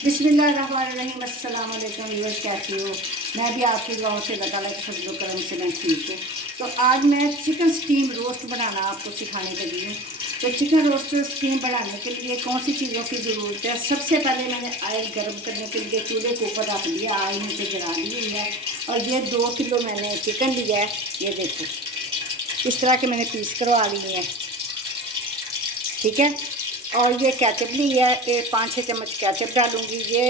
बिस्मिल्लाहिर्रहमानिर्रहीम। अस्सलाम वालेकुम व्यूअर्स, कैसी हो? मैं भी आपकी दुआओं से अल्लाह ताला के फजल करम से मैं ठीक हूँ। तो आज मैं चिकन स्टीम रोस्ट बनाना आपको सिखाने लगी हूँ। तो चिकन रोस्ट स्टीम बनाने के लिए कौन सी चीज़ों की ज़रूरत है? सबसे पहले मैंने ऑयल गर्म करने के लिए चूल्हे के ऊपर रख दिया, ऑयल नीचे जला दी हुई है। और ये 2 किलो मैंने चिकन लिया है। ये देखो इस तरह के मैंने पीस करवा लिए हैं, ठीक है। और ये केचप ली है, ये 5-6 चम्मच केचप डालूँगी। ये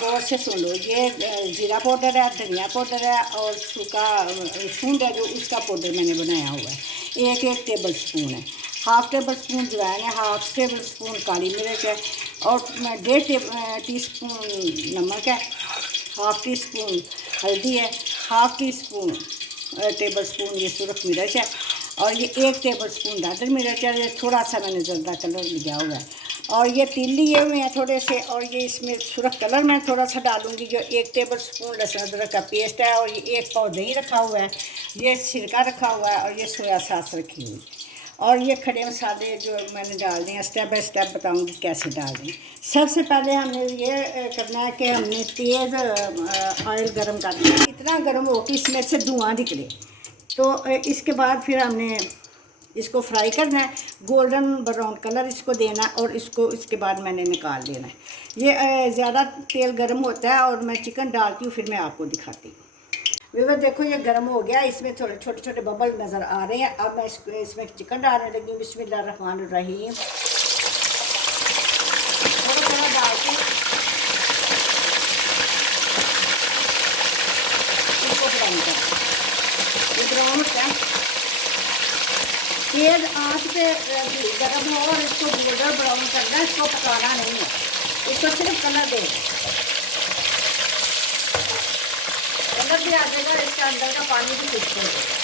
गौर से सुन लो, ये ज़ीरा पाउडर है, धनिया पाउडर है और सूखा सूंड है जो उसका पाउडर मैंने बनाया हुआ है। 1 टेबल स्पून है। हाफ़ टेबल स्पून अजवाइन है, हाफ़ टेबल स्पून काली मिर्च है और 1.5 टीस्पून नमक है, हाफ़ टी स्पून हल्दी है, half tea spoon table spoon ये सुरख मिर्च है और ये 1 टेबल स्पून दादर मिर्च है। ये थोड़ा सा मैंने जर्दा कलर लिया हुआ है और ये तिल लिए हुए हैं थोड़े से। और ये इसमें सुरख कलर मैं थोड़ा सा डालूंगी। जो 1 टेबल स्पून लहसुन अदरक का पेस्ट है और ये 1 पाव दही रखा हुआ है, ये सिरका रखा हुआ है और ये सोया सॉस रखी हुई। और ये खड़े मसाले जो मैंने डाल दिए, स्टेप बाय स्टेप बताऊंगी कैसे डाल दें। सबसे पहले हमने ये करना है कि हमने तेज़ ऑयल गर्म कर दिया, इतना गर्म हो कि इसमें से धुआं निकले। तो इसके बाद फिर हमने इसको फ्राई करना है, गोल्डन ब्राउन कलर इसको देना है और इसको इसके बाद मैंने निकाल लेना है। ये ज़्यादा तेल गर्म होता है और मैं चिकन डालती हूँ, फिर मैं आपको दिखाती हूँ। व्यूअर देखो ये गर्म हो गया, इसमें थोड़े छोटे छोटे बबल नज़र आ रहे हैं। अब मैं इसमें चिकन डालने लगी हूँ। बिस्मिल्लाहिर्रहमानिर्रहीम। थोड़ा थोड़ा डाल के इसको ब्राउन कर, ये ब्राउन होता है। तेज़ आंच पे गर्म हो और इसको गोल्डन ब्राउन करना है, इसको पकाना नहीं है, इसको सिर्फ कलर देना। कलर भी आ जाएगा, इसके अंदर का पानी भी खुश्क हो जाएगा।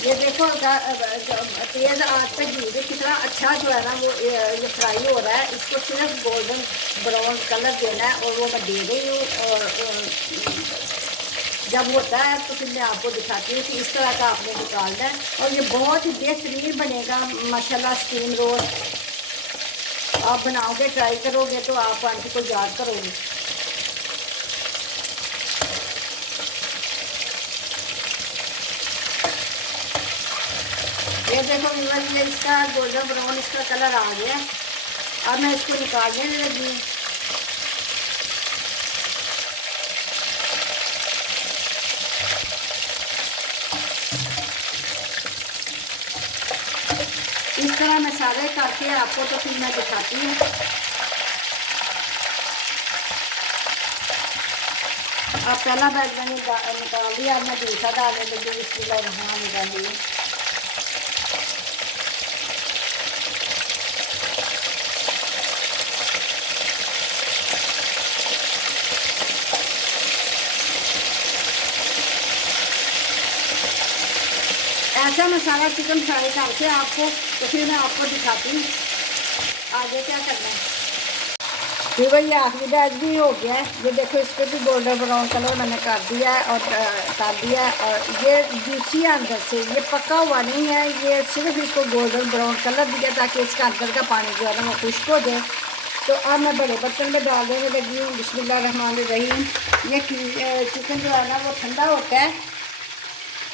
ये देखो तेज़ आंच पे घी कितना अच्छा जो है ना वो ये फ्राई हो रहा है। इसको सिर्फ गोल्डन ब्राउन कलर देना है और वो मैं दे रही हूँ। और जब होता है तो फिर मैं आपको दिखाती हूँ कि इस तरह का आपने निकालना है और ये बहुत ही बेहतरीन बनेगा माशाल्लाह। स्टीम रोस्ट आप बनाओगे, ट्राई करोगे तो आप आंटी को याद करोगे। ये देखो व्यूअर्स, ये इसका गोल्डन ब्राउन इसका कलर आ गया। अब मैं इसको निकालने लगी हूँ। इस तरह मैं सारे करके आपको तो फिर मैं दिखाती हूँ। अब पहला बैग मैंने निकाल लिया, अब मैं दूसरा डालने लगी। बिस्मिल्लाहिर्रहमानिर्रहीम। ऐसा मसाला चिकन फ्राई करके आपको तो फिर मैं आपको दिखाती हूँ आगे क्या करना है। फिर वही आखिरी बैग भी हो गया है। ये देखो इस पर भी गोल्डन ब्राउन कलर मैंने कर दिया है और कर दिया है। और ये जूसी है अंदर से, ये पका हुआ नहीं है, ये सिर्फ इसको गोल्डन ब्राउन कलर दिया ताकि इसका अंदर का पानी जो है ना वो खुश्क हो जाए। तो अब मैं बड़े बर्तन में डाल देने लगी हूँ। बिस्मिल्लाहिर्रहमानिर्रहीम। ये चिकन जो है ना वो ठंडा होता है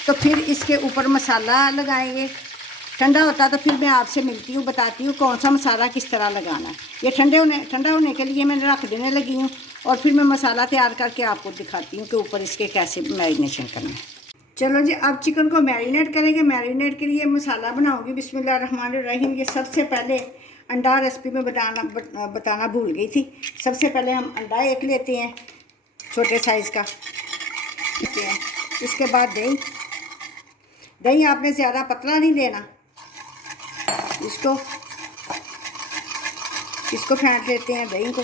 तो फिर इसके ऊपर मसाला लगाएंगे। ठंडा होता है तो फिर मैं आपसे मिलती हूँ, बताती हूँ कौन सा मसाला किस तरह लगाना है। ये ठंडा होने के लिए मैंने रख देने लगी हूँ और फिर मैं मसाला तैयार करके आपको दिखाती हूँ कि ऊपर इसके कैसे मैरिनेशन करना है। चलो जी, अब चिकन को मैरिनेट करेंगे। मैरिनेट के लिए मसाला बनाऊँगी। बिस्मिल्लाहिर्रहमानिर्रहीम। ये सबसे पहले अंडा रेसिपी में बताना भूल गई थी। सबसे पहले हम अंडा 1 लेते हैं, छोटे साइज़ का लेते हैं। इसके बाद दही आपने ज़्यादा पतला नहीं लेना, इसको इसको फेंट लेते हैं दही को।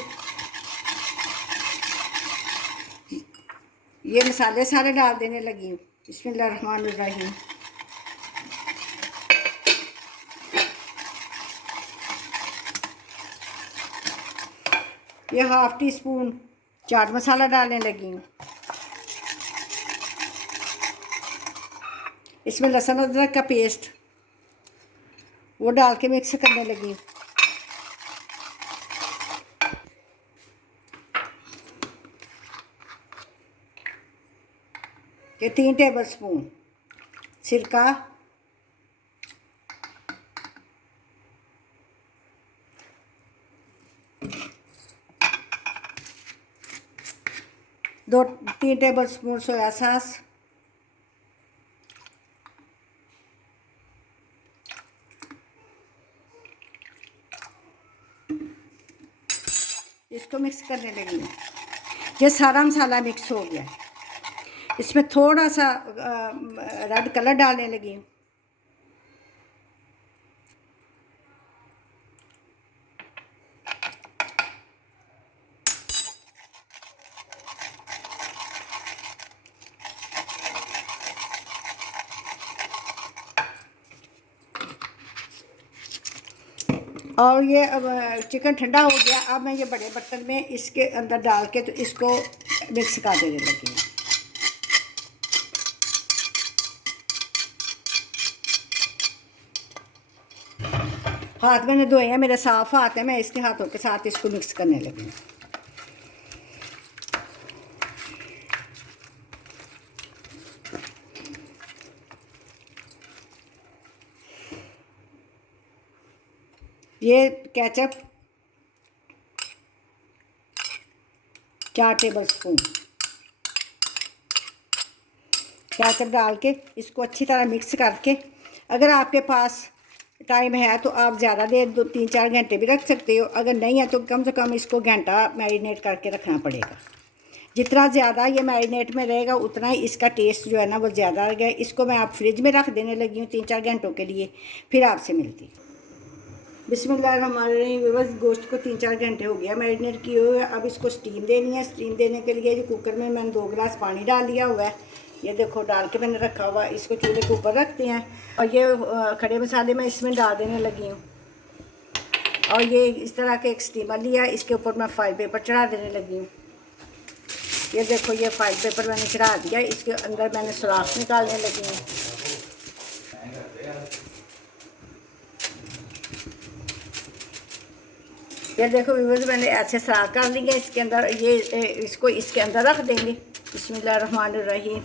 ये मसाले सारे डाल देने लगी हूँ। बिस्मिल्लाहिर्रहमानिर्रहीम। ये 1/2 टीस्पून चाट मसाला डालने लगी हूँ। इसमें लहसुन अदरक का पेस्ट वो डाल के मिक्स करने लगी हूँ। ये 3 टेबलस्पून सिरका, दो 3 टेबलस्पून सोया सॉस, इसको मिक्स करने लगी हूँ। ये सारा मसाला मिक्स हो गया। इसमें थोड़ा सा रेड कलर डालने लगी हूँ। और ये अब चिकन ठंडा हो गया। अब मैं ये बड़े बर्तन में इसके अंदर डाल के तो इसको मिक्स कर देने लगी हूँ। हाथ मैंने धोए हैं, मेरे साफ़ हाथ है, मैं इसके हाथों के साथ इसको मिक्स करने लगी हूँ। ये केचप 4 टेबलस्पून केचप डाल के इसको अच्छी तरह मिक्स करके, अगर आपके पास टाइम है तो आप ज़्यादा देर 2-3-4 घंटे भी रख सकते हो। अगर नहीं है तो कम से कम इसको घंटा मैरिनेट करके रखना पड़ेगा। जितना ज़्यादा ये मैरिनेट में रहेगा उतना ही इसका टेस्ट जो है ना वो ज़्यादा आ गया। इसको मैं आप फ्रिज में रख देने लगी हूँ 3-4 घंटों के लिए। फिर आपसे मिलती हूँ। बिस्मिल्लाहिर्रहमानिर्रहीम। बस गोश्त को 3-4 घंटे हो गया मैरिनेट किए हुए। अब इसको स्टीम देनी है। स्टीम देने के लिए जो कुकर में मैंने 2 गिलास पानी डाल लिया हुआ है। ये देखो डाल के मैंने रखा हुआ है। इसको चूल्हे के ऊपर रखते हैं और ये खड़े मसाले मैं इसमें डाल देने लगी हूँ। और ये इस तरह के एक स्टीमर लिया, इसके ऊपर मैं फ़ाइल पेपर चढ़ा देने लगी हूँ। ये देखो ये फ़ाइल पेपर मैंने चढ़ा दिया। इसके अंदर मैंने सुराख निकालने लगी हूँ। ये देखो व्यूअर्स मैंने ऐसे सुराख कर दिए इसके अंदर। ये इसको इसके अंदर रख देंगे। बिस्मिल्लाहिर्रहमानिर्रहीम।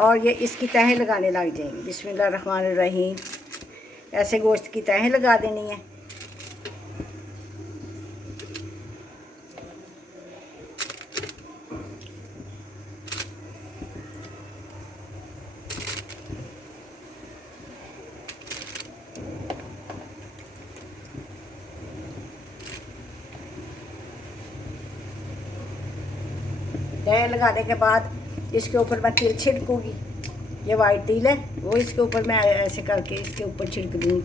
और ये इसकी तहें लगाने लग जाएंगी। बिस्मिल्लाहिर्रहमानिर्रहीम। ऐसे गोश्त की तहें लगा देनी है। तय लगाने के बाद इसके ऊपर मैं तिल छिड़कूँगी। ये वाइट तिल है वो इसके ऊपर मैं ऐसे करके इसके ऊपर छिड़क दूँगी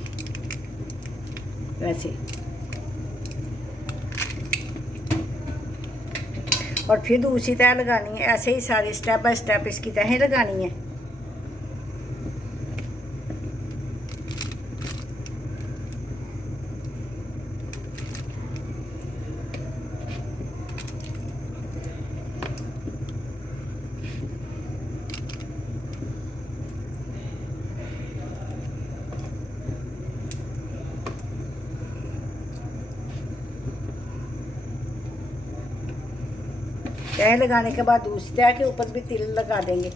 वैसे। और फिर दूसरी तह लगानी है। ऐसे ही सारी स्टेप बाय स्टेप इसकी तहें लगानी है। तह लगाने के बाद दूसरी तह के ऊपर भी तिल लगा देंगे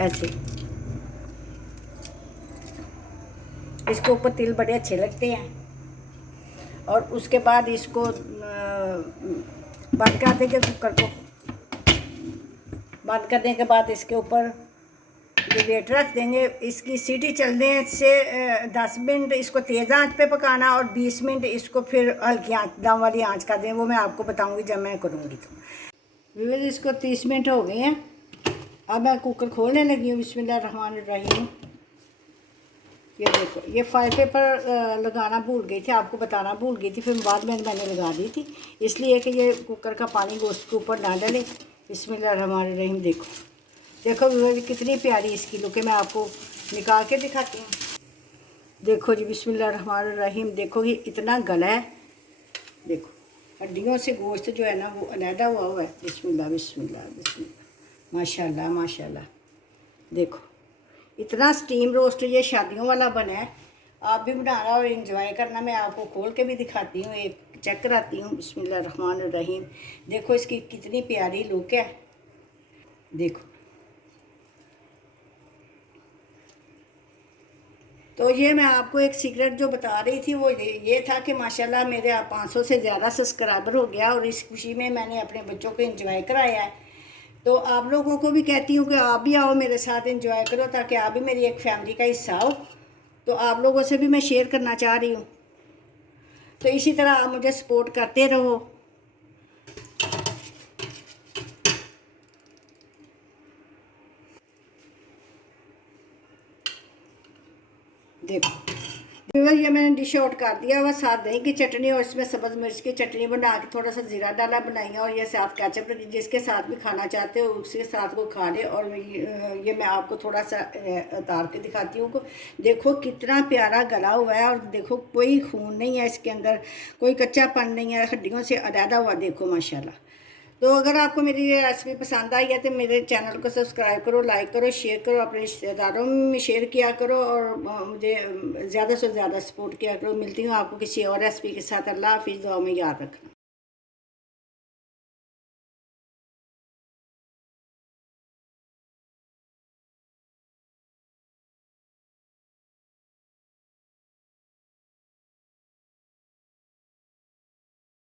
ऐसे। इसके ऊपर तिल बड़े अच्छे लगते हैं। और उसके बाद इसको बंद कर देंगे कुकर को। बंद करने के बाद इसके ऊपर ये वेट रख देंगे। इसकी सीटी चलने से 10 मिनट इसको तेज़ आंच पे पकाना और 20 मिनट इसको फिर हल्की आंच दम वाली आंच कर दें। वो मैं आपको बताऊंगी जब मैं करूंगी। तो व्यूअर्स इसको 30 मिनट हो गए हैं। अब मैं कुकर खोलने लगी हूँ। बिस्मिल्लाहिर्रहमानिर्रहीम। ये देखो, ये फाइल पेपर लगाना भूल गई थी, आपको बताना भूल गई थी, फिर बाद में मैंने लगा दी थी, इसलिए कि ये कुकर का पानी गोश्त के ऊपर ना डाले। बिस्मिल्लाहिर्रहमानिर्रहीम। देखो देखो व्यूअर्स, कितनी प्यारी इसकी लुक है। मैं आपको निकाल के दिखाती हूँ। देखो जी, बिस्मिल्लाहिर्रहमानिर्रहीम। देखो ये इतना गला है, देखो हड्डियों से गोश्त जो है ना वो अलहदा हुआ है। बिस्मिल्लाह बिस्मिल्लाह बिस्मिल्लाह, माशाल्लाह माशाल्लाह। देखो इतना स्टीम रोस्ट ये शादियों वाला बना है। आप भी बनाना और इन्जॉय करना। मैं आपको खोल के भी दिखाती हूँ, एक चेक कराती हूँ। बिस्मिल्लाहिर्रहमानिर्रहीम। देखो इसकी कितनी प्यारी लुक है। देखो तो ये मैं आपको एक सीक्रेट जो बता रही थी वो ये था कि माशाल्लाह मेरे 500 से ज़्यादा सब्सक्राइबर हो गया, और इस खुशी में मैंने अपने बच्चों को एंजॉय कराया है। तो आप लोगों को भी कहती हूँ कि आप भी आओ मेरे साथ एंजॉय करो, ताकि आप भी मेरी एक फैमिली का हिस्सा हो। तो आप लोगों से भी मैं शेयर करना चाह रही हूँ। तो इसी तरह आप मुझे सपोर्ट करते रहो। देखो ये मैंने डिश आउट कर दिया हुआ, साथ दही की चटनी और इसमें सब्ज़ मिर्च की चटनी बना के थोड़ा सा ज़ीरा डाला बनाई, और ये साथ केचप जिसके साथ भी खाना चाहते हो उसके साथ वो खा ले। और ये मैं आपको थोड़ा सा उतार के दिखाती हूँ। देखो कितना प्यारा गला हुआ है, और देखो कोई खून नहीं है इसके अंदर, कोई कच्चापन नहीं है, हड्डियों से अलहदा हुआ। देखो माशाल्लाह। तो अगर आपको मेरी ये रेसिपी पसंद आई है तो मेरे चैनल को सब्सक्राइब करो, लाइक करो, शेयर करो, अपने रिश्तेदारों में शेयर किया करो, और मुझे ज़्यादा से ज़्यादा सपोर्ट किया करो। मिलती हूँ आपको किसी और रेसिपी के साथ। अल्लाह हाफिज़। दुआ में याद रखना।